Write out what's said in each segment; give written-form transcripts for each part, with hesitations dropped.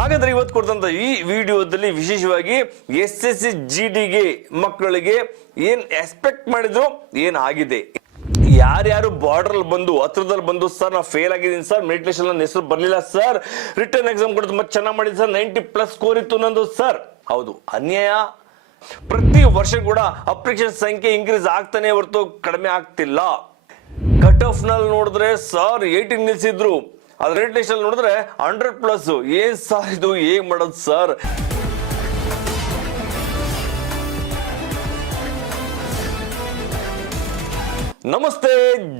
ಹಾಗಾದ್ರೆ ಇವತ್ತು ಕೊಡ್ತಂತ ಈ ವಿಡಿಯೋದಲ್ಲಿ ವಿಶೇಷವಾಗಿ SSC GDಗೆ ಮಕ್ಕಳಿಗೆ ಏನ್ ಎಕ್ಸ್ಪೆಕ್ಟ್ ಮಾಡಿದ್ರು ಏನ್ ಆಗಿದೆ, ಯಾರ್ಯಾರು ಬಾರ್ಡರ್ ಬಂದು ಹತ್ರದಲ್ಲಿ ಬಂದು ಸರ್ ನಾ ಫೇಲ್ ಆಗಿದ್ದೀನಿ ಸರ್, ಮೆರಿಟ್ ಲಿಸ್ಟ್ ನನ್ನ ಹೆಸರು ಬರ್ಲಿಲ್ಲ ಸರ್, ರಿಟರ್ನ್ ಎಕ್ಸಾಮ್ ಕೂಡ ತುಂಬಾ ಚೆನ್ನಾಗಿ ಮಾಡಿದ್ದೀನಿ ಸರ್, 90+ ಸ್ಕೋರ್ ಇತ್ತು ನಂದು ಸರ್. ಹೌದು, ಅನ್ಯಾಯ. ಪ್ರತಿ ವರ್ಷ ಕೂಡ ಅಪ್ಲಿಕೇಶನ್ ಸಂಖ್ಯೆ ಇನ್ಕ್ರೀಸ್ ಆಗ್ತಾನೆ ಹೊರತು ಕಡಿಮೆ ಆಗ್ತಿಲ್ಲ. ಕಟ್ ಆಫ್ ನಲ್ಲಿ ನೋಡಿದ್ರೆ ಸರ್ 18 ನಿಲ್ಸಿದ್ರು, ಅದ್ರ ಮೆರಿಟ್ ಲಿಸ್ಟ್ ಅಲ್ಲಿ ನೋಡಿದ್ರೆ 100+. ಏನ್ ಸರ್ ಇದು, ಹೇಗ್ ಮಾಡೋದು ಸರ್? ನಮಸ್ತೆ,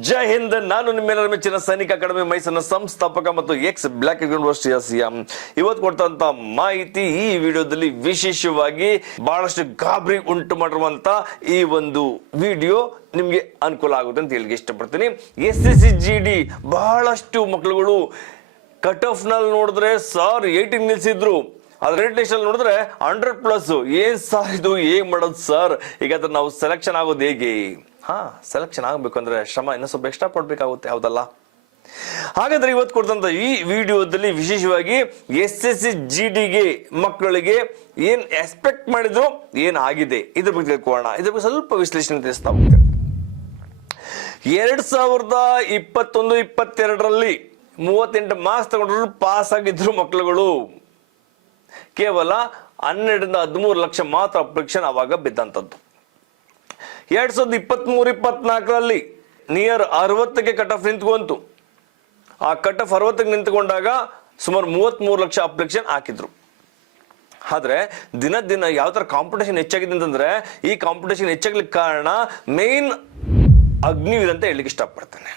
ಜೈ ಹಿಂದ್. ನಾನು ನಿಮ್ಮೆಲ್ಲರ ಮೆಚ್ಚಿನ ಸೈನಿಕ ಅಕಾಡೆಮಿ ಮೈಸೂರಿನ ಸಂಸ್ಥಾಪಕ ಮತ್ತು ಎಕ್ಸ್ ಬ್ಲಾಕ್ ಯೂನಿವರ್ಸಿಟಿಯ ಸಿಎಂ. ಇವತ್ತು ಕೊಡ್ತಂತ ಮಾಹಿತಿ ಈ ವಿಡಿಯೋದಲ್ಲಿ ವಿಶೇಷವಾಗಿ ಬಹಳಷ್ಟು ಗಾಬರಿ ಉಂಟು ಮಾಡಿರುವಂತ ಈ ಒಂದು ವಿಡಿಯೋ ನಿಮ್ಗೆ ಅನುಕೂಲ ಆಗುತ್ತೆ ಅಂತ ಹೇಳಿಕ್ಕೆ ಇಷ್ಟಪಡ್ತೀನಿ. SSC GD ಬಹಳಷ್ಟು ಮಕ್ಕಳುಗಳು ಕಟ್ ಆಫ್ ನಲ್ಲಿ ನೋಡಿದ್ರೆ ಸರ್ 18 ನಿಲ್ಸಿದ್ರು, ಅದ್ರ ಮೆರಿಟ್ ಲಿಸ್ಟ್ ಅಲ್ಲಿ ನೋಡಿದ್ರೆ 100+. ಏನ್ ಸರ್ ಇದು, ಹೇಗ್ ಮಾಡೋದು ಸರ್? ಈಗ ನಾವು ಸೆಲೆಕ್ಷನ್ ಆಗೋದು ಹೇಗೆ? ಸೆಲೆಕ್ಷನ್ ಆಗ್ಬೇಕು ಅಂದ್ರೆ ಶ್ರಮ ಇನ್ನೂ ಸ್ವಲ್ಪ ಎಕ್ಸ್ಟ್ರಾ ಪಡ್ಬೇಕಾಗುತ್ತೆ, ಹೌದಲ್ಲ? ಹಾಗಾದ್ರೆ ಇವತ್ತು ಕೊಡ್ತಂತ ಈ ವಿಡಿಯೋದಲ್ಲಿ ವಿಶೇಷವಾಗಿ SSC GDಗೆ ಮಕ್ಕಳಿಗೆ ಏನ್ ಎಕ್ಸ್ಪೆಕ್ಟ್ ಮಾಡಿದ್ರು ಏನ್ ಆಗಿದೆ ಇದ್ರ ಬಗ್ಗೆ ತಿಳ್ಕೊಳ್ಳೋಣ. ಇದ್ರ ಬಗ್ಗೆ ಸ್ವಲ್ಪ ವಿಶ್ಲೇಷಣೆ ತಿಳಿಸ್ತಾ ಹೋಗ್ತೇನೆ. 2021-22ರಲ್ಲಿ 38 ಮಾರ್ಕ್ಸ್ ತಗೊಂಡ್ರು ಪಾಸ್ ಆಗಿದ್ರು ಮಕ್ಕಳುಗಳು. ಕೇವಲ 12-13 ಲಕ್ಷ ಮಾತ್ರ ಅಪ್ಲಿಕೇಶನ್ ಅವಾಗ ಬಿದ್ದಂತದ್ದು. 2023-24ರಲ್ಲಿ ನಿಯರ್ 60ಕ್ಕೆ ಕಟ್ ಆಫ್ ನಿಂತ್ಕೊಂತು. ಆ ಕಟ್ ಆಫ್ 60ಕ್ಕೆ ನಿಂತ್ಕೊಂಡಾಗ ಸುಮಾರು 33 ಲಕ್ಷ ಅಪ್ಲಿಕೇಶನ್ ಹಾಕಿದ್ರು. ಆದ್ರೆ ದಿನ ಯಾವ ತರ ಕಾಂಪಿಟೇಷನ್ ಹೆಚ್ಚಾಗಿದೆ ಅಂತಂದ್ರೆ, ಈ ಕಾಂಪಿಟೇಷನ್ ಹೆಚ್ಚಾಗ್ಲಿಕ್ಕೆ ಕಾರಣ ಮೇನ್ ಅಗ್ನಿವೀರ್ ಅಂತ ಹೇಳಿಕ್ಕೆ ಇಷ್ಟಪಡ್ತೇನೆ.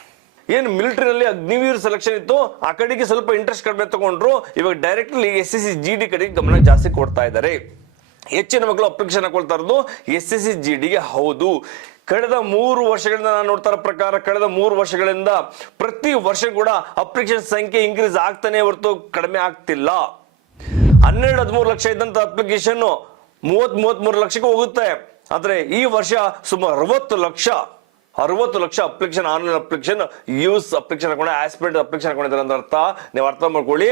ಏನು ಮಿಲಿಟರಿನಲ್ಲಿ ಅಗ್ನಿವೀರ್ ಸೆಲೆಕ್ಷನ್ ಇತ್ತು, ಆ ಕಡೆಗೆ ಸ್ವಲ್ಪ ಇಂಟ್ರೆಸ್ಟ್ ಕಡಿಮೆ ತಗೊಂಡ್ರು. ಇವಾಗ ಡೈರೆಕ್ಟ್ಲಿ SSC GD ಕಡೆಗೆ ಗಮನ ಜಾಸ್ತಿ ಕೊಡ್ತಾ ಇದ್ದಾರೆ. ಹೆಚ್ಚಿನ ಮಕ್ಕಳು ಅಪ್ಲಿಕೇಶನ್ ಹಾಕೊಳ್ತಾ ಇರೋದು SSC GDಗೆ. ಹೌದು, ಕಳೆದ 3 ವರ್ಷಗಳಿಂದ ನಾನು ನೋಡ್ತಾರ ಪ್ರಕಾರ ಕಳೆದ 3 ವರ್ಷಗಳಿಂದ ಪ್ರತಿ ವರ್ಷ ಕೂಡ ಅಪ್ಲಿಕೇಶನ್ ಸಂಖ್ಯೆ ಇನ್ಕ್ರೀಸ್ ಆಗ್ತಾನೆ ಹೊರತು ಕಡಿಮೆ ಆಗ್ತಿಲ್ಲ. 12-13 ಲಕ್ಷ ಇದ್ದಂತ ಅಪ್ಲಿಕೇಶನ್ 30-33 ಲಕ್ಷಕ್ಕೆ ಹೋಗುತ್ತೆ. ಆದ್ರೆ ಈ ವರ್ಷ ಸುಮಾರು 60 lakh application, online application, use application ಹಾಕೊಂಡು ಆಸ್ಪಿರೆಂಟ್ ಅಪ್ಲಿಕೇಶನ್ ಹಾಕೊಂಡಿದ್ದಾರೆ ಅಂತ ಅರ್ಥ. ನೀವು ಅರ್ಥ ಮಾಡ್ಕೊಳ್ಳಿ.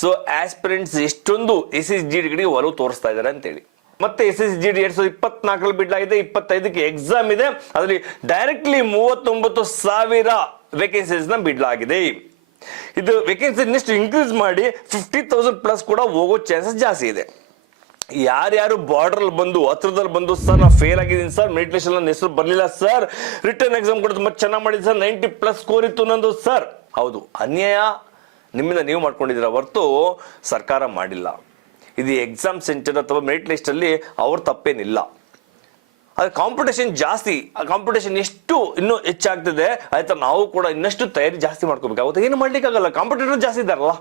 ಸೊ ಆಸ್ಪಿರೆಂಟ್ಸ್ ಎಷ್ಟೊಂದು SSC GD ಕಡೆಗೆ ಒಲವು ತೋರಿಸ್ತಾ ಇದ್ದಾರೆ ಅಂತೇಳಿ. ಮತ್ತೆ SSC GD 2024ರಲ್ಲಿ ಬಿಡ್ಲಾಗಿದೆ, 25ಕ್ಕೆ ಎಕ್ಸಾಮ್ ಇದೆ. ಅದರಲ್ಲಿ ಡೈರೆಕ್ಟ್ಲಿ 39,000 ವೇಕೆನ್ಸೀಸ್ ನ ಬಿಡ್ಲಾಗಿದೆ. ಇದು ವೇಕೆನ್ಸಿ ನೆಕ್ಸ್ಟ್ ಇನ್ಕ್ರೀಸ್ ಮಾಡಿ 50,000+ ಕೂಡ ಹೋಗೋ ಚಾನ್ಸಸ್ ಜಾಸ್ತಿ ಇದೆ. ಯಾರ್ಯಾರು ಬಾರ್ಡರ್ ಬಂದು ಹತ್ರದಲ್ಲಿ ಬಂದು ಸರ್ ನಾ ಫೇಲ್ ಆಗಿದ್ದೀನಿ ಸರ್, ಮೆರಿಟ್ ಲಿಸ್ಟ್ ನನ್ನ ಹೆಸರು ಬರ್ಲಿಲ್ಲ ಸರ್, ರಿಟರ್ನ್ ಎಕ್ಸಾಮ್ ಕೂಡ ತುಂಬಾ ಚೆನ್ನಾಗಿ ಮಾಡಿದ್ದೀನಿ ಸರ್, 90+ ಸ್ಕೋರ್ ಇತ್ತು ನಂದು ಸರ್. ಹೌದು, ಅನ್ಯಾಯ. ನಿಮ್ಮಿಂದ ನೀವು ಮಾಡ್ಕೊಂಡಿದ್ದೀರಾ ಹೊರತು ಸರ್ಕಾರ ಮಾಡಿಲ್ಲ. ಇದು ಎಕ್ಸಾಮ್ ಸೆಂಟರ್ ಅಥವಾ ಮೆರಿಟ್ ಲಿಸ್ಟ್ ಅಲ್ಲಿ ಅವ್ರ ತಪ್ಪೇನಿಲ್ಲ. ಅದು ಕಾಂಪಿಟೇಷನ್ ಜಾಸ್ತಿ. ಆ ಕಾಂಪಿಟೇಷನ್ ಎಷ್ಟು ಇನ್ನೂ ಹೆಚ್ಚಾಗ್ತಿದೆ ಆಯ್ತಾ, ನಾವು ಕೂಡ ಇನ್ನಷ್ಟು ತಯಾರಿ ಜಾಸ್ತಿ ಮಾಡ್ಕೋಬೇಕಾಗುತ್ತೆ. ಏನು ಮಾಡ್ಲಿಕ್ಕಾಗಲ್ಲ, ಕಾಂಪಿಟೇಟರ್ ಜಾಸ್ತಿ ಇದಾರಲ್ಲ.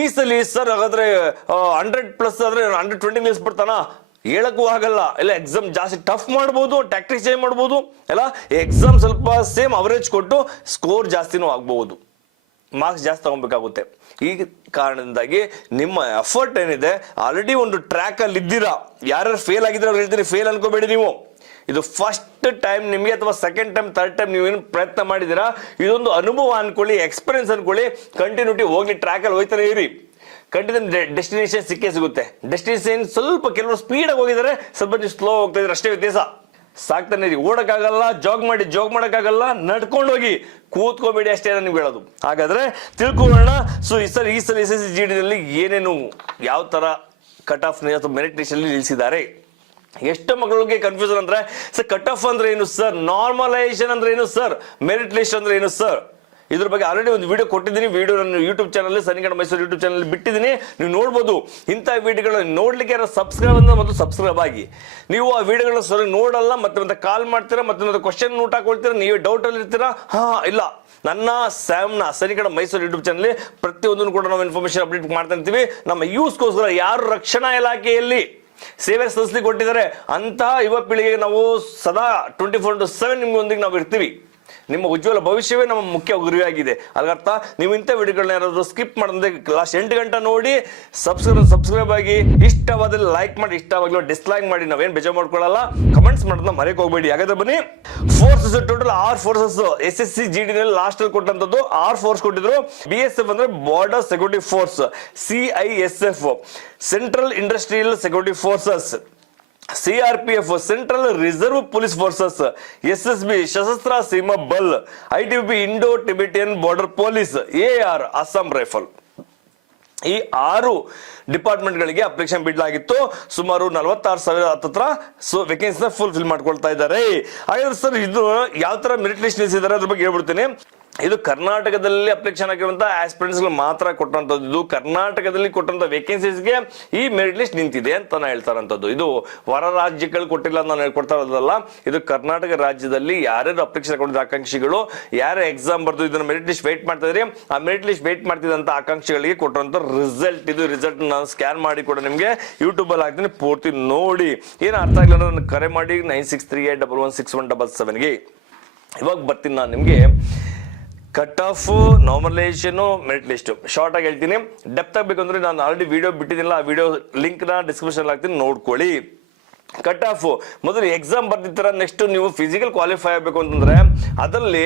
ಈ ಸಲ ಸರ್ ಹಾಗಾದ್ರೆ 100+ ಆದ್ರೆ 120 ನಿಲ್ಸ್ಬಿಡ್ತಾನ, ಹೇಳಕ್ಕೂ ಆಗಲ್ಲ. ಇಲ್ಲ ಎಕ್ಸಾಮ್ ಜಾಸ್ತಿ ಟಫ್ ಮಾಡ್ಬೋದು, ಟ್ಯಾಕ್ಟಿಕ್ಸ್ ಚೇಂಜ್ ಮಾಡ್ಬೋದು, ಇಲ್ಲ ಎಕ್ಸಾಮ್ ಸ್ವಲ್ಪ ಸೇಮ್ ಅವರೇಜ್ ಕೊಟ್ಟು ಸ್ಕೋರ್ ಜಾಸ್ತಿನೂ ಆಗ್ಬಹುದು, ಮಾರ್ಕ್ಸ್ ಜಾಸ್ತಿ ತಗೊಬೇಕಾಗುತ್ತೆ. ಈ ಕಾರಣದಿಂದಾಗಿ ನಿಮ್ಮ ಎಫರ್ಟ್ ಏನಿದೆ ಆಲ್ರೆಡಿ ಒಂದು ಟ್ರ್ಯಾಕ್ ಅಲ್ಲಿ ಇದ್ದೀರಾ. ಯಾರ್ಯಾರು ಫೇಲ್ ಆಗಿದ್ರೆ ಅವ್ರು ಹೇಳ್ತೀರಿ, ಫೇಲ್ ಅನ್ಕೋಬೇಡಿ ನೀವು. ಇದು ಫಸ್ಟ್ ಟೈಮ್ ನಿಮಗೆ ಅಥವಾ ಸೆಕೆಂಡ್ ಟೈಮ್ ಥರ್ಡ್ ಟೈಮ್ ನೀವೇನು ಪ್ರಯತ್ನ ಮಾಡಿದ್ದೀರಾ, ಇದೊಂದು ಅನುಭವ ಅನ್ಕೊಳ್ಳಿ, ಎಕ್ಸ್ಪೀರಿಯನ್ಸ್ ಅನ್ಕೊಳ್ಳಿ. ಕಂಟಿನ್ಯೂಟಿ ಹೋಗ್ಲಿ, ಟ್ರ್ಯಾಕ್ ಅಲ್ಲಿ ಹೋಗ್ತಾನೆ ಇರಿ. ಕಂಟಿನ್ಯೂ ಡೆಸ್ಟಿನೇಷನ್ ಸಿಗುತ್ತೆ. ಡೆಸ್ಟಿನೇಷನ್ ಸ್ವಲ್ಪ ಕೆಲವರು ಸ್ಪೀಡ್ ಆಗಿ ಹೋಗಿದ್ದಾರೆ, ಸ್ವಲ್ಪ ನೀವು ಸ್ಲೋ ಹೋಗ್ತಾ ಇದ್ರೆ, ಅಷ್ಟೇ ವ್ಯತ್ಯಾಸ. ಸಾಕ್ತಾನೆ ಇರಿ. ಓಡಕ್ಕಾಗಲ್ಲ, ಜಾಗ್ ಮಾಡಕ್ಕಾಗಲ್ಲ, ನಡ್ಕೊಂಡು ಹೋಗಿ, ಕೂತ್ಕೋಬೇಡಿ, ಅಷ್ಟೇ ನಿಮ್ಗೆ ಹೇಳೋದು. ಹಾಗಾದ್ರೆ ತಿಳ್ಕೊಳ್ಳೋಣ. ಸೊ ಈ ಸಲ SSC GDನಲ್ಲಿ ಏನೇನು ಯಾವ ತರ ಕಟ್ ಆಫ್ ಅಥವಾ ಮೆರಿಟ್ ಲಿಸ್ಟ್ ಅಲ್ಲಿ ನಿಲ್ಲಿಸಿದ್ದಾರೆ. ಎಷ್ಟು ಮಕ್ಕಳಿಗೆ ಕನ್ಫ್ಯೂಷನ್ ಅಂದ್ರೆ, ಸರ್ ಕಟ್ ಆಫ್ ಅಂದ್ರೆ ಏನು ಸರ್, ನಾರ್ಮಲೈಸೇಷನ್ ಅಂದ್ರೆ ಏನು ಸರ್, ಮೆರಿಟ್ ಲಿಸ್ಟ್ ಅಂದ್ರೆ ಏನು ಸರ್? ಇದ್ರ ಬಗ್ಗೆ ಆಲ್ರೆಡಿ ಒಂದು ವಿಡಿಯೋ ಕೊಟ್ಟಿದ್ದೀನಿ. ವಿಡಿಯೋ ನನ್ನ ಯೂಟ್ಯೂಬ್ ಚಾನಲ್ ಸೈನಿಕ ಮೈಸೂರು ಯೂಟ್ಯೂಬ್ ಚಾನಲ್ ಬಿಟ್ಟಿದ್ದೀನಿ, ನೀವು ನೋಡ್ಬೋದು. ಇಂಥ ವಿಡಿಯೋಗಳನ್ನ ನೋಡ್ಲಿಕ್ಕೆ ಯಾರು ಸಬ್ಸ್ಕ್ರೈಬ್ ಅಂದ್ರೆ ಮತ್ತು ಸಬ್ಸ್ಕ್ರೈಬ್ ಆಗಿ. ನೀವು ಆ ವಿಡಿಯೋಗಳನ್ನ ಸರಿ ನೋಡಲ್ಲ, ಮತ್ತೆ ಕಾಲ್ ಮಾಡ್ತೀರಾ, ಮತ್ತೆ ಕ್ವಶನ್ ನೋಟ್ ಹಾಕೊಳ್ತೀರಾ, ನೀವೇ ಡೌಟ್ ಅಲ್ಲಿ ಇರ್ತೀರಾ. ಇಲ್ಲ, ನನ್ನ ಸ್ಯಾಮ್ನ ಸೈನಿಕ ಮೈಸೂರು ಯೂಟ್ಯೂಬ್ ಚಾನಲ್ ಪ್ರತಿಯೊಂದನ್ನು ಕೂಡ ನಾವು ಇನ್ಫಾರ್ಮೇಶನ್ ಅಪ್ಡೇಟ್ ಮಾಡ್ತಾ ಇರ್ತೀವಿ. ನಮ್ಮ ಯೂಸ್ಗೋಸ್ಕರ ಯಾರು ರಕ್ಷಣಾ ಇಲಾಖೆಯಲ್ಲಿ ಸೇವೆ ಸಲ್ಲಿಸಲಿಕ್ಕೆ ಕೊಟ್ಟಿದ್ದಾರೆ ಅಂತಹ ಯುವ ಪೀಳಿಗೆಗೆ ನಾವು ಸದಾ 24/7 ನಿಮ್ಗೊಂದಿಗೆ ನಾವು ಇರ್ತೀವಿ. ನಿಮ್ಮ ಉಜ್ವಲ ಭವಿಷ್ಯವೇ ನಮ್ಮ ಮುಖ್ಯ ಗುರಿಯಾಗಿದೆ. ಅದರರ್ಥ ನೀವು ಇಂಥ ವಿಡಿಯೋಗಳನ್ನ ಯಾರಾದರೂ ಸ್ಕಿಪ್ ಮಾಡದೆ ಲಾಸ್ಟ್ 8 ಗಂಟೆ ನೋಡಿ ಸಬ್ಸ್ಕ್ರೈಬ್ ಆಗಿ, ಇಷ್ಟವಾದಲ್ಲಿ ಲೈಕ್ ಮಾಡಿ, ಇಷ್ಟವಾಗಲಿ ಡಿಸ್ಲೈಕ್ ಮಾಡಿ. ನಾವೇನು ಬೇಜಾರು ಮಾಡ್ಕೊಳ್ಳಲ್ಲ, ಕಮೆಂಟ್ಸ್ ಮಾಡೋದನ್ನ ಮರೆಯಕ್ಕೆ ಹೋಗ್ಬೇಡಿ. ಹಾಗಾದ್ರೆ ಬನ್ನಿ, forces total 6 forces SSC GD ನಲ್ಲಿ ಲಾಸ್ಟ್ ಅಲ್ಲಿ ಕೊಟ್ಟಂತದ್ದು 6 ಫೋರ್ಸ್ ಕೊಟ್ಟಿದ್ರು. BSF ಅಂದ್ರೆ border security force, CISF central industrial security forces, CRPF central reserve police forces, SSB Sashastra Seema Bal, ITBP Indo Tibetan border police, AR Assam rifle. ಈ 6 ಡಿಪಾರ್ಟ್ಮೆಂಟ್ಗಳಿಗೆ ಅಪ್ಲಿಕೇಶನ್ ಬಿಡಲಾಗಿತ್ತು. ಸುಮಾರು 46,000 ಹತ್ರ ವೇಕೆನ್ಸಿನ ಫುಲ್ಫಿಲ್ ಮಾಡ್ಕೊಳ್ತಾ ಇದ್ದಾರೆ. ಹಾಗಾದ್ರೆ ಸರ್ ಇದು ಯಾವ ತರ ಮೆರಿಟ್ ಲಿಸ್ಟ್ ನಿಲ್ಲಿಸಿದ್ದಾರೆ ಅದ್ರ ಬಗ್ಗೆ ಹೇಳ್ಬಿಡ್ತೀನಿ. ಇದು ಕರ್ನಾಟಕದಲ್ಲಿ ಅಪ್ಲಿಕೇಶನ್ ಆಗಿರುವಂತಹ ಆಸ್ಪಿರೆಂಟ್ಸ್ ಗಳು ಮಾತ್ರ ಕೊಟ್ಟಂತದ್ದು. ಇದು ಕರ್ನಾಟಕದಲ್ಲಿ ಕೊಟ್ಟಂತ ವೇಕೆನ್ಸೀಸ್ಗೆ ಈ ಮೆರಿಟ್ ಲಿಸ್ಟ್ ನಿಂತಿದೆ ಅಂತ ಹೇಳ್ತಾರಂತದ್ದು. ಇದು ಹೊರ ರಾಜ್ಯಗಳು ಕೊಟ್ಟಿಲ್ಲ ಅಂತ ನಾನು ಹೇಳ್ಕೊಡ್ತಾ ಇರೋದಲ್ಲ. ಇದು ಕರ್ನಾಟಕ ರಾಜ್ಯದಲ್ಲಿ ಯಾರ್ಯಾರು ಅಪ್ಲಿಕೇಶನ್ ಕೊಟ್ಟಿದ್ದ ಆಕಾಂಕ್ಷಿಗಳು, ಯಾರು ಎಕ್ಸಾಮ್ ಬರ್ದು ಇದನ್ನ ಮೆರಿಟ್ ಲಿಸ್ಟ್ ವೇಟ್ ಮಾಡ್ತಾ ಇದ್ರಿ, ಆ ಮೆರಿಟ್ ಲಿಸ್ಟ್ ವೇಟ್ ಮಾಡ್ತಿದ್ದಂತ ಆಕಾಂಕ್ಷಿಗಳಿಗೆ ಕೊಟ್ಟಂತ ರಿಸಲ್ಟ್ ಇದು. ರಿಸಲ್ಟ್ ನಾನು ಸ್ಕ್ಯಾನ್ ಮಾಡಿ ಕೂಡ ನಿಮ್ಗೆ ಯೂಟ್ಯೂಬ್ ಅಲ್ಲಿ ಹಾಕ್ತೀನಿ, ಪೂರ್ತಿ ನೋಡಿ. ಏನು ಅರ್ಥ ಆಗಿಲ್ಲ ಅಂದ್ರೆ ನನ್ನ ಕರೆ ಮಾಡಿ 9638116177 ಗೆ. ಇವಾಗ ಬರ್ತೀನಿ ನಾನು ನಿಮ್ಗೆ cut off, normalisation, merit list short ಆಗಿ ಹೇಳ್ತೀನಿ. ಡೆಪ್ತ್ ಆಗಬೇಕಂದ್ರೆ ನಾನು ಆಲ್ರೆಡಿ ವಿಡಿಯೋ ಬಿಟ್ಟಿದ್ದಿಲ್ಲ, ಆ ವಿಡಿಯೋ ಲಿಂಕ್ ನ ಡಿಸ್ಕ್ರಿಪ್ಷನ್ ಹಾಕ್ತೀನಿ, ನೋಡ್ಕೊಳ್ಳಿ. ಕಟ್ ಆಫ್ ಮೊದಲು ಎಕ್ಸಾಮ್ ಬರ್ದಿರ್ತಾರ, ನೆಕ್ಸ್ಟ್ ನೀವು ಫಿಸಿಕಲ್ ಕ್ವಾಲಿಫೈ ಆಗಬೇಕು ಅಂತಂದ್ರೆ ಅದರಲ್ಲಿ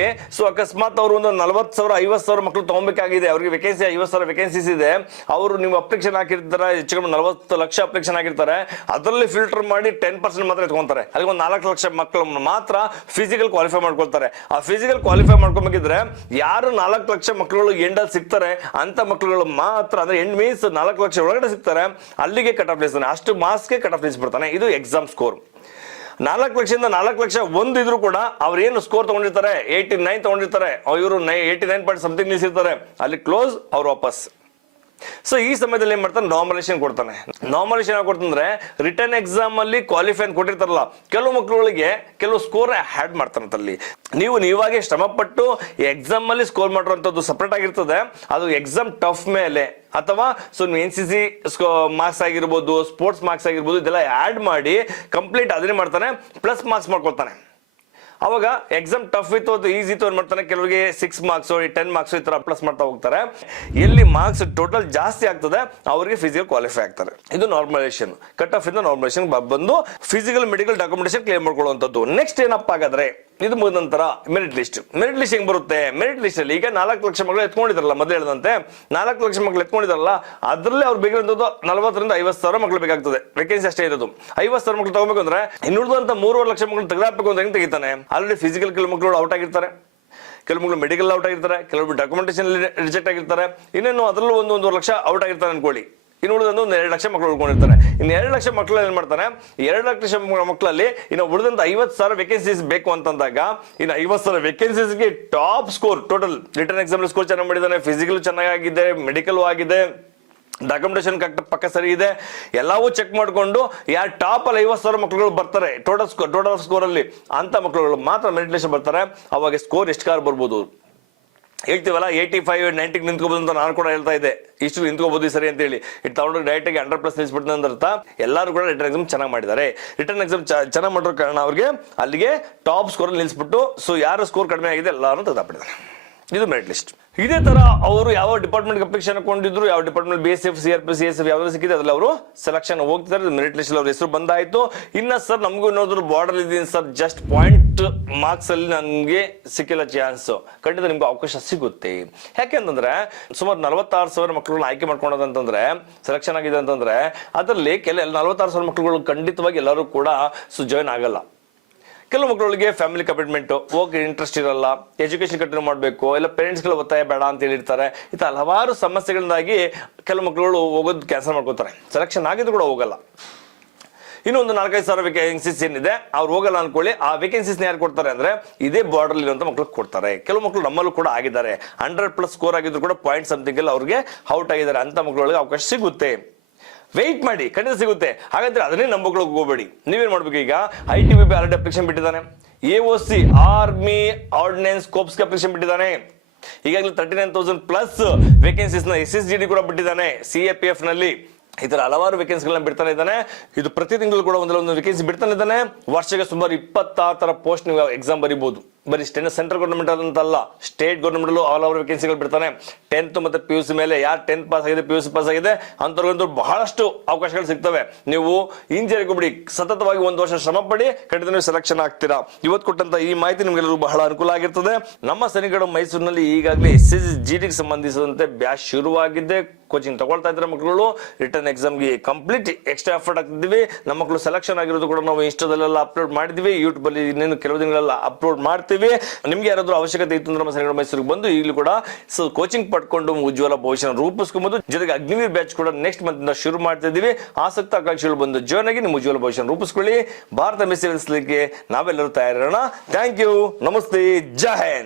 ಅಕಸ್ಮಾತ್ ಅವರು ಒಂದು 40,000 50,000 ಮಕ್ಕಳು ತಗೊಬೇಕಾಗಿದೆ, ಅವ್ರಿಗೆ ವೇಕೆನ್ಸಿ 50,000 ವೇಕೆನ್ಸೀಸ್ ಇದೆ. ಅವರು ನೀವು ಅಪ್ಲಿಕೇಶನ್ ಹಾಕಿರ್ತಾರೆ, ಹೆಚ್ಚು 40 ಲಕ್ಷ ಅಪ್ಲಿಕೇಶನ್ ಹಾಕಿರ್ತಾರೆ, ಅದರಲ್ಲಿ ಫಿಲ್ಟರ್ ಮಾಡಿ 10% ಮಾತ್ರ ಎತ್ಕೊಂತಾರೆ. ಅಲ್ಲಿ ಒಂದು 4 ಲಕ್ಷ ಮಕ್ಕಳು ಮಾತ್ರ ಫಿಸಿಕಲ್ ಕ್ವಾಲಿಫೈ ಮಾಡ್ಕೊಳ್ತಾರೆ. ಆ ಫಿಸಿಕಲ್ ಕ್ವಾಲಿಫೈ ಮಾಡ್ಕೊಬೇಕಿದ್ರೆ ಯಾರು 4 ಲಕ್ಷ ಮಕ್ಕಳು ಎಂಡಲ್ಲಿ ಸಿಗ್ತಾರೆ ಅಂತ ಮಕ್ಕಳುಗಳು ಮಾತ್ರ, ಅಂದ್ರೆ ಎಂಡ್ ಮೀನ್ಸ್ 4 ಲಕ್ಷ ಒಳಗಡೆ ಸಿಗ್ತಾರೆ, ಅಲ್ಲಿಗೆ ಕಟ್ ಆಫ್ ಲಿಸ್ಟ್, ಅಷ್ಟು ಮಾರ್ಕ್ಸ್ಗೆ ಕಟ್ ಆಫ್ ಲಿಸ್ಟ್ ಬರ್ತಾನೆ. ಇದು ಎಕ್ಸಾಮ್ ಸ್ಕೋರ್. 4 ಲಕ್ಷದಿಂದ 4 ಲಕ್ಷ ಒಂದು ಇದ್ರು ಕೂಡ ಅವ್ರು ಏನು ಸ್ಕೋರ್ ತಗೊಂಡಿರ್ತಾರೆ, 89 ತಗೊಂಡಿರ್ತಾರೆ, ಇವರು 89 ಪಾಯಿಂಟ್ ಸಮಥಿಂಗ್ ನಿಲ್ಸಿರ್ತಾರೆ, ಅಲ್ಲಿ ಕ್ಲೋಸ್, ಅವ್ರು ವಾಪಸ್. ಸೊ ಈ ಸಮಯದಲ್ಲಿ ಏನ್ ಮಾಡ್ತಾನೆ, ನಾರ್ಮಲೈಸೇಷನ್ ಕೊಡ್ತಾನೆ. ನಾರ್ಮಲೈಸೇಷನ್ ಕೊಡ್ತಂದ್ರೆ ರಿಟರ್ನ್ ಎಕ್ಸಾಮ್ ಅಲ್ಲಿ ಕ್ವಾಲಿಫೈ ಕೊಟ್ಟಿರ್ತಾರಲ್ಲ, ಕೆಲವು ಮಕ್ಕಳುಗಳಿಗೆ ಕೆಲವು ಸ್ಕೋರ್ ಆಡ್ ಮಾಡ್ತಾರಂತಲ್ಲಿ. ನೀವಾಗೆ ಶ್ರಮ ಪಟ್ಟು ಎಕ್ಸಾಮ್ ಅಲ್ಲಿ ಸ್ಕೋರ್ ಮಾಡಿರುವಂತದ್ದು ಸಪರೇಟ್ ಆಗಿರ್ತದೆ. ಅದು ಎಕ್ಸಾಮ್ ಟಫ್ ಮೇಲೆ ಅಥವಾ NCC ಮಾರ್ಕ್ಸ್ ಆಗಿರ್ಬೋದು, ಸ್ಪೋರ್ಟ್ಸ್ ಮಾರ್ಕ್ಸ್ ಆಗಿರ್ಬೋದು, ಇದೆಲ್ಲ ಆಡ್ ಮಾಡಿ ಕಂಪ್ಲೀಟ್ ಅದನ್ನೇ ಮಾಡ್ತಾನೆ, ಪ್ಲಸ್ ಮಾರ್ಕ್ಸ್ ಮಾಡ್ಕೊಳ್ತಾನೆ. ಅವಾಗ ಎಕ್ಸಾಮ್ ಟಫ್ ಇತ್ತು, ಅದು ಈಸಿ ಇತ್ತು, ಏನ್ ಮಾಡ್ತಾನೆ, ಕೆಲವರಿಗೆ 6 ಮಾರ್ಕ್ಸ್ 10 ಮಾರ್ಕ್ಸ್ ಈ ತರ ಪ್ಲಸ್ ಮಾಡ್ತಾ ಹೋಗ್ತಾರೆ. ಎಲ್ಲಿ ಮಾರ್ಕ್ಸ್ ಟೋಟಲ್ ಜಾಸ್ತಿ ಆಗ್ತದೆ ಅವರಿಗೆ ಫಿಸಿಕಲ್ ಕ್ವಾಲಿಫೈ ಆಗ್ತಾರೆ. ಇದು ನಾರ್ಮಲೈಸೇಷನ್. ಕಟ್ ಆಫ್ ಇಂದ ನಾರ್ಮಲೈಸೇಷನ್ ಬಂದು ಫಿಸಿಕಲ್ ಮೆಡಿಕಲ್ ಡಾಕ್ಯುಮೆಂಟೇಶನ್ ಕ್ಲೇಮ್ ಮಾಡ್ಕೊಳ್ಳುವಂಥದ್ದು. ನೆಕ್ಸ್ಟ್ ಏನಪ್ಪ ಹಾಗಾದ್ರೆ, ಇದು ಮುಗಿದ ನಂತರ ಮೆರಿಟ್ ಲಿಸ್ಟ್. ಮೆರಿಟ್ ಲಿಸ್ಟ್ ಹೆಂಗ್ ಬರುತ್ತೆ? ಮೆರಿಟ್ ಲಿಸ್ಟ್ ಅಲ್ಲಿ ಈಗ 4 ಲಕ್ಷ ಮಕ್ಕಳು ಎತ್ಕೊಂಡಿದ್ರಲ್ಲ, ಮೊದಲು ಹೇಳಿದಂತೆ 4 ಲಕ್ಷ ಮಕ್ಕಳು ಎತ್ಕೊಂಡಿದ್ರಲ್ಲ, ಅದರಲ್ಲಿ ಅವ್ರು ಬೇಕಿರೋದು 40,000 ರಿಂದ 50,000 ಮಕ್ಕಳು ಬೇಕಾಗ್ತದೆ. ವೇಕೆನ್ಸಿ ಅಷ್ಟೇ ಇರೋದು. 50,000 ಮಕ್ಕಳು ತಗೋಬೇಕು ಅಂದ್ರೆ ಇನ್ನುಳಿದಂತ 3.5 ಲಕ್ಷ ಮಕ್ಕಳು ತೆಗೆದಾಕಬೇಕು ಅಂತ ಹೆಂಗ್ ತೆಗಿತಾನೆ? ಆಲ್ರೆಡಿ ಫಿಸಿಕಲ್ ಕೆಲವು ಮಕ್ಕಳು ಔಟ್ ಆಗಿರ್ತಾರೆ, ಕೆಲವು ಮಕ್ಕಳು ಮೆಡಿಕಲ್ ಔಟ್ ಆಗಿರ್ತಾರೆ, ಕೆಲವು ಡಾಕ್ಯುಮೆಂಟೇಶನ್ ರಿಜೆಕ್ಟ್ ಆಗಿರ್ತಾರೆ, ಇನ್ನೇನು ಅದರಲ್ಲೂ 1.5 ಲಕ್ಷ ಔಟ್ ಆಗಿರ್ತಾರೆ ಅನ್ಕೊಳ್ಳಿ. ಇನ್ನು ಉಳಿದಂತ 2 ಲಕ್ಷ ಮಕ್ಕಳು ಉಳ್ಕೊಂಡಿರ್ತಾರೆ. ಇನ್ನು 2 ಲಕ್ಷ ಮಕ್ಕಳು ಏನ್ ಮಾಡ್ತಾನೆ, 2 ಲಕ್ಷ ಮಕ್ಕಳಲ್ಲಿ ಇನ್ನು ಉಳಿದಂತ 50,000 ವೇಕೆನ್ಸೀಸ್ ಬೇಕು ಅಂತಂದಾಗ, ಇನ್ನು 50,000 ವೇಕೆನ್ಸೀಸ್ಗೆ top score total written exam score ಚೆನ್ನಾಗಿ ಮಾಡಿದ್ದಾನೆ, ಫಿಸಿಕಲ್ ಚೆನ್ನಾಗಿದೆ, ಮೆಡಿಕಲ್ ಆಗಿದೆ, ಡಾಕ್ಯುಮೆಂಟೇಶನ್ ಪಕ್ಕ ಸರಿ ಇದೆ, ಎಲ್ಲವೂ ಚೆಕ್ ಮಾಡಿಕೊಂಡು ಯಾರು ಟಾಪ್ ಅಲ್ಲಿ 50,000 ಮಕ್ಕಳುಗಳು ಬರ್ತಾರೆ ಟೋಟಲ್ ಸ್ಕೋರ್ ಅಲ್ಲಿ, ಅಂತ ಮಕ್ಕಳುಗಳು ಮಾತ್ರ ಮೆರಿಟ್ ಲಿಸ್ಟ್ ಬರ್ತಾರೆ. ಅವಾಗ ಸ್ಕೋರ್ ಎಷ್ಟು ಕಾರ್ ಬರ್ಬೋದು ಹೇಳ್ತೀವಲ್ಲ, 85 90 ನಿಂತ್ಕೋಬಹುದು ಅಂತ ನಾನು ಕೂಡ ಹೇಳ್ತಾ ಇದ್ದೆ. ಇಷ್ಟು ನಿಂತ್ಕೋಬಹುದು ಸರಿ ಅಂತ ಹೇಳಿ ಇದು ತಗೊಂಡು ಡೈರೆಕ್ಟ್ ಆಗಿ 100+ ನಿಲ್ಸ್ಬಿಡ್ತೀನಿ ಅಂತ ಅರ್ಥ. ಎಲ್ಲರೂ ಕೂಡ ರಿಟರ್ನ್ ಎಕ್ಸಾಮ್ ಚೆನ್ನಾಗಿ ಮಾಡಿದ್ದಾರೆ. ರಿಟರ್ನ್ ಎಕ್ಸಾಮ್ ಚೆನ್ನಾಗಿ ಮಾಡಿರೋ ಕಾರಣ ಅವ್ರಿಗೆ ಅಲ್ಲಿಗೆ ಟಾಪ್ ಸ್ಕೋರ್ ನಿಲ್ಸ್ಬಿಟ್ಟು, ಸೊ ಯಾರು ಸ್ಕೋರ್ ಕಡಿಮೆ ಆಗಿದೆ ಎಲ್ಲರೂ ತೆಗೆದಾಕ್ಬಿಟ್ಟಿದ್ದಾರೆ. ಇದು ಮೆರಿಟ್ ಲಿಸ್ಟ್. ಇದೇ ತರ ಅವರು ಯಾವ ಡಿಪಾರ್ಟ್ಮೆಂಟ್ ಅಪ್ಲಿಕೇಶನ್ ಹಾಕೊಂಡಿದ್ರು, ಯಾವ ಡಿಪಾರ್ಟ್ಮೆಂಟ್ BSF CRP CSF ಯಾವ್ದು ಸಿಕ್ಕಿದೆ ಅದ್ರಲ್ಲಿ ಅವರು ಸೆಲೆಕ್ಷನ್ ಹೋಗ್ತಿದ್ದಾರೆ. ಮೆರಿಟ್ ಲಿಸ್ಟ್ ಅವ್ರ ಹೆಸರು ಬಂದಾಯ್ತು. ಇನ್ನ ಸರ್ ನಮಗೂ ಏನಾದ್ರು ಬಾರ್ಡರ್ ಇದೀನಿ ಸರ್, ಜಸ್ಟ್ ಪಾಯಿಂಟ್ ಮಾರ್ಕ್ಸ್ ಅಲ್ಲಿ ನನ್ಗೆ ಸಿಕ್ಕಿಲ್ಲ ಚಾನ್ಸ್, ಖಂಡಿತ ನಿಮ್ಗೆ ಅವಕಾಶ ಸಿಗುತ್ತೆ. ಯಾಕೆಂತಂದ್ರೆ ಸುಮಾರು 46,000 ಮಕ್ಕಳನ್ನ ಆಯ್ಕೆ ಮಾಡ್ಕೊಂಡದಂತಂದ್ರೆ, ಸೆಲೆಕ್ಷನ್ ಆಗಿದೆ ಅಂತಂದ್ರೆ ಅದರಲ್ಲಿ 46,000 ಮಕ್ಕಳುಗಳು ಖಂಡಿತವಾಗಿ ಎಲ್ಲರೂ ಕೂಡ ಜಾಯ್ನ್ ಆಗಲ್ಲ. ಕೆಲವು ಮಕ್ಕಳಿಗೆ ಫ್ಯಾಮಿಲಿ ಕಮಿಟ್ಮೆಂಟ್, ಹೋಗಿ ಇಂಟ್ರೆಸ್ಟ್ ಇರಲ್ಲ, ಎಜುಕೇಶನ್ ಕಂಟಿನ್ಯೂ ಮಾಡಬೇಕು, ಇಲ್ಲ ಪೇರೆಂಟ್ಸ್ಗಳ ಒತ್ತಾಯ ಬೇಡ ಅಂತ ಹೇಳಿರ್ತಾರೆ. ಇದು ಹಲವಾರು ಸಮಸ್ಯೆಗಳಿಂದಾಗಿ ಕೆಲವು ಮಕ್ಕಳುಗಳು ಹೋಗೋದು ಕ್ಯಾನ್ಸಲ್ ಮಾಡ್ಕೋತಾರೆ, ಸೆಲೆಕ್ಷನ್ ಆಗಿದ್ರು ಕೂಡ ಹೋಗಲ್ಲ. ಇನ್ನು ಒಂದು 4,500 ವೇಕೆನ್ಸೀಸ್ ಏನಿದೆ ಅವ್ರು ಹೋಗಲ್ಲ ಅನ್ಕೊಳ್ಳಿ. ಆ ವೇಕೆನ್ಸೀಸ್ ಯಾರು ಕೊಡ್ತಾರೆ ಅಂದ್ರೆ ಇದೇ ಬಾರ್ಡರ್ ಇರುವಂತ ಮಕ್ಕಳು ಕೊಡ್ತಾರೆ. ಕೆಲವು ಮಕ್ಕಳು ನಮ್ಮಲ್ಲೂ ಕೂಡ ಆಗಿದ್ದಾರೆ, 100+ ಸ್ಕೋರ್ ಆಗಿದ್ರು ಕೂಡ ಪಾಯಿಂಟ್ ಸಮಥಿಂಗ್ ಅಲ್ಲಿ ಅವ್ರಿಗೆ ಔಟ್ ಆಗಿದ್ದಾರೆ. ಅಂತ ಮಕ್ಕಳಿಗೆ ಅವಕಾಶ ಸಿಗುತ್ತೆ, ವೆಯ್ಟ್ ಮಾಡಿ, ಖಂಡಿತ ಸಿಗುತ್ತೆ. ಹಾಗಾದ್ರೆ ಅದನ್ನೇ ನಂಬಕ್ಕೆ ಹೋಗಬೇಡಿ. ನೀವೇನ್ ಮಾಡ್ಬೇಕು, ಈಗ ITBP ಆಲ್ರೆಡಿ ಅಪ್ಲಿಕೇಶನ್ ಬಿಟ್ಟಿದ್ದಾನೆ, AOC ಆರ್ಮಿ ಆರ್ಡಿನೆನ್ಸ್ ಕೋಪ್ಸ್ಗೆ ಅಪ್ಲಿಕೇಶನ್ ಬಿಟ್ಟಿದ್ದಾನೆ. ಈಗಾಗಲೇ 39,000+ ವೇಕೆನ್ಸೀಸ್ ನ SSGD ಕೂಡ ಬಿಟ್ಟಿದ್ದಾನೆ. CAPF ನಲ್ಲಿ ಈ ತರ ಹಲವಾರು ವೇಕೆನ್ಸಿಗಳನ್ನ ಬಿಡ್ತಾನೆ ಇದ್ದಾನೆ. ಇದು ಪ್ರತಿ ತಿಂಗಳು ಕೂಡ ಒಂದೊಂದು ವೇಕೆನ್ಸಿ ಬಿಡ್ತಾನೆ ಇದ್ದಾನೆ. ವರ್ಷಕ್ಕೆ ಸುಮಾರು 26 ತರ ಪೋಸ್ಟ್ ನೀವು ಎಕ್ಸಾಮ್ ಬರೀಬಹುದು. ಬರೀ ಸೆಂಟ್ರಲ್ ಗೌರ್ಮೆಂಟ್ ಅಂತಲ್ಲ, ಸ್ಟೇಟ್ ಗೌರ್ಮೆಂಟ್ ಆಲ್ ಓವರ್ ವೇಕೆನ್ಸಿಗಳು ಬಿಡ್ತಾನೆ. 10th ಮತ್ತೆ PUC ಮೇಲೆ ಯಾರು 10th ಪಾಸ್ ಆಗಿದೆ, PUC ಪಾಸ್ ಆಗಿದೆ ಅಂತವ್ರಿಗಂತೂ ಬಹಳಷ್ಟು ಅವಕಾಶಗಳು ಸಿಗ್ತವೆ. ನೀವು ಇಂಜಿನಿಯರಿಂಗ್ ಬಿಡಿ, ಸತತವಾಗಿ 1 ವರ್ಷ ಶ್ರಮ ಪಡಿ, ಖಂಡಿತ ನೀವು ಸೆಲೆಕ್ಷನ್ ಆಗ್ತೀರಾ. ಇವತ್ತು ಕೊಟ್ಟಂತ ಈ ಮಾಹಿತಿ ನಿಮ್ಗೆಲ್ಲರೂ ಬಹಳ ಅನುಕೂಲ ಆಗಿರ್ತದೆ. ನಮ್ಮ ಸನಿಗಡ ಮೈಸೂರಿನಲ್ಲಿ ಈಗಾಗಲೇ SSGD ಗೆ ಸಂಬಂಧಿಸಿದಂತೆ ಬ್ಯಾಚ್ ಶುರುವಾಗಿದ್ದೆ. ಕೋಚಿಂಗ್ ತಗೊಳ್ತಾ ಇದ್ರೆ ಮಕ್ಕಳು ರಿಟರ್ನ್ ಎಕ್ಸಾಮ್ಗೆ ಕಂಪ್ಲೀಟ್ ಎಕ್ಸ್ಟ್ರಾ ಎಫರ್ಟ್ ಆಗ್ತಿದ್ವಿ. ನಮ್ಮ ಮಕ್ಕಳು ಸೆಲೆಕ್ಷನ್ ಆಗಿರೋದು ಕೂಡ ನಾವು ಇನ್ಸ್ಟಾದಲ್ಲೆಲ್ಲ ಅಪ್ಲೋಡ್ ಮಾಡಿದ್ವಿ, ಯೂಟ್ಯೂಬ್ ಅಲ್ಲಿ ಇನ್ನೇನು ಕೆಲವು ದಿನಗಳೆಲ್ಲ ಅಪ್ಲೋಡ್ ಮಾಡ್ತೀವಿ. ನಿಮ್ಗೆ ಯಾರಾದ್ರೂ ಅವಶ್ಯಕತೆ ಇತ್ತು ಅಂದ್ರೆ ನಮ್ಮ ಸನಿಗಡ ಮೈಸೂರಿಗೆ ಬಂದು ಈಗಲೂ ಕೂಡ ಕೋಚಿಂಗ್ ಪಡ್ಕೊಂಡು ಉಜ್ವಲ ಭವಿಷ್ಯನ ರೂಪಿಸ್ಕೊಬಹುದು. ಜೊತೆಗೆ ಅಗ್ನಿವೀರ್ ಬ್ಯಾಚ್ ಕೂಡ ನೆಕ್ಸ್ಟ್ ಮಂತ್ ಇಂದ ಶುರು ಮಾಡ್ತಾ ಇದೀವಿ. ಆಸಕ್ತ ಆಕಾಂಕ್ಷಿಗಳು ಬಂದು ಜಾಯ್ನ್ ಆಗಿ ನಿಮ್ಮ ಉಜ್ವಲ ಭವಿಷ್ಯನ ರೂಪಿಸ್ಕೊಳ್ಳಿ. ಭಾರತ ಮೆಸ್ಸಿ ನಾವೆಲ್ಲರೂ ತಯಾರಿರೋಣ. ಥ್ಯಾಂಕ್ ಯು, ನಮಸ್ತೆ, ಜೈ ಹಿಂದ್.